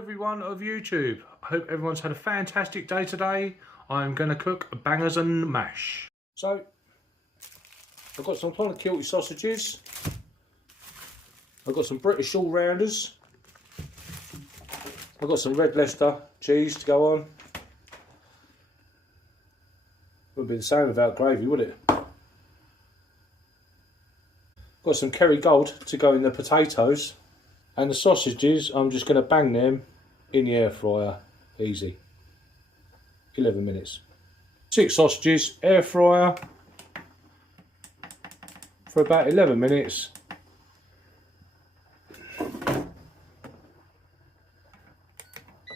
everyone of YouTube. I hope everyone's had a fantastic day today. I'm going to cook bangers and mash. So, I've got some Clonakilty sausages. I've got some British all-rounders. I've got some red Leicester cheese to go on. Wouldn't be the same without gravy, would it? Got some Kerrygold to go in the potatoes. And the sausages, I'm just going to bang them in the air fryer. Easy. 11 minutes. 6 sausages, air fryer for about 11 minutes.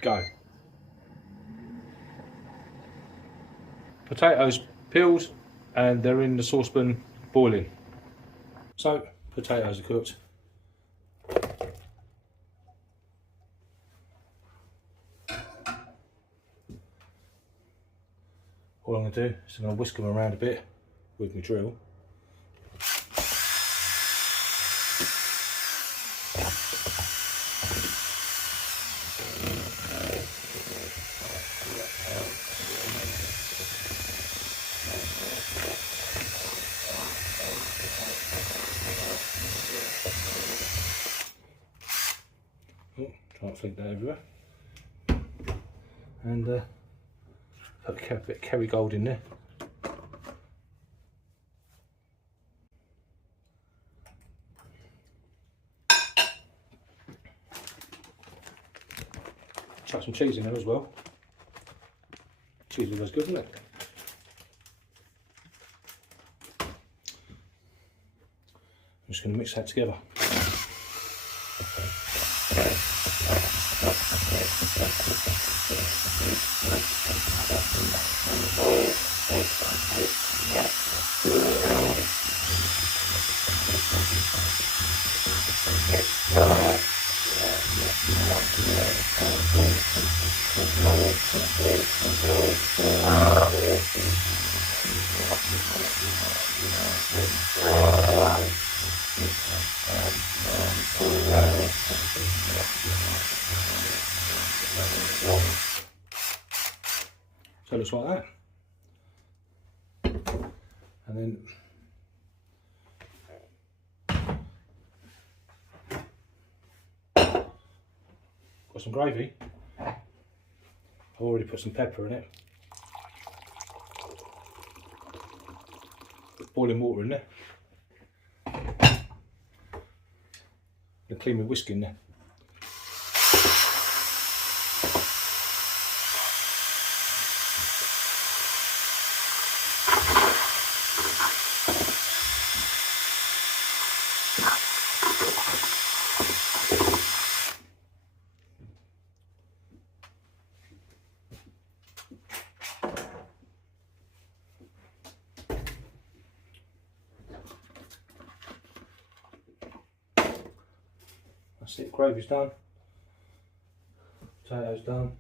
Go. Potatoes peeled and they're in the saucepan boiling. So, potatoes are cooked. All I'm going to do is I'm going to whisk them around a bit with my drill. Oh, try not to flick that everywhere. And put a bit of Kerrygold in there. Chuck some cheese in there as well. Cheese always good, isn't it? I'm just going to mix that together. So it looks like that. And then got some gravy. I've already put some pepper in it. Put boiling water in there. And clean my whisk in there. That's it, gravy's done, potatoes done,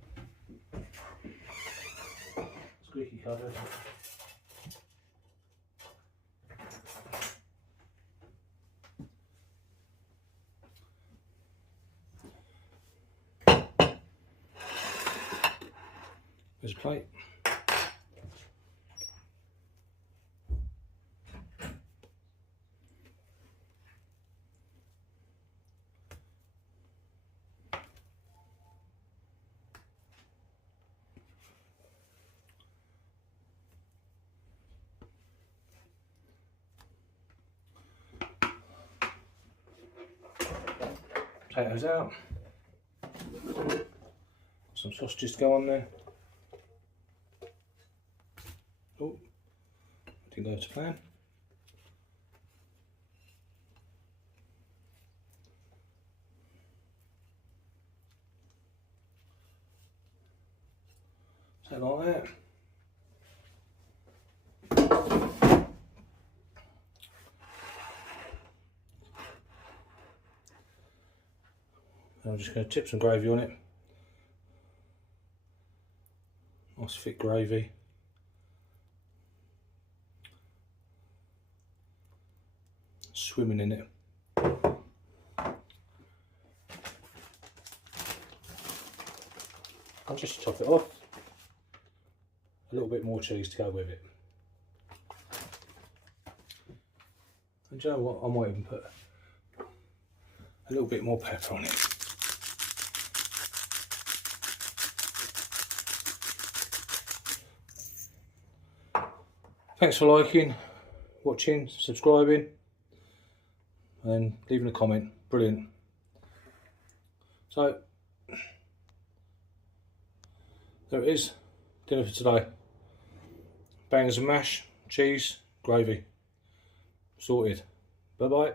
squeaky cupboard. There's a plate. Potatoes out. Some sausages to go on there. Oh, didn't go to plan. So like that. I'm just going to tip some gravy on it. Nice thick gravy. Swimming in it. I'll just top it off. A little bit more cheese to go with it. And do you know what? I might even put a little bit more pepper on it. Thanks for liking, watching, subscribing, and leaving a comment. Brilliant. So, there it is. Dinner for today. Bangers and mash, cheese, gravy. Sorted. Bye bye.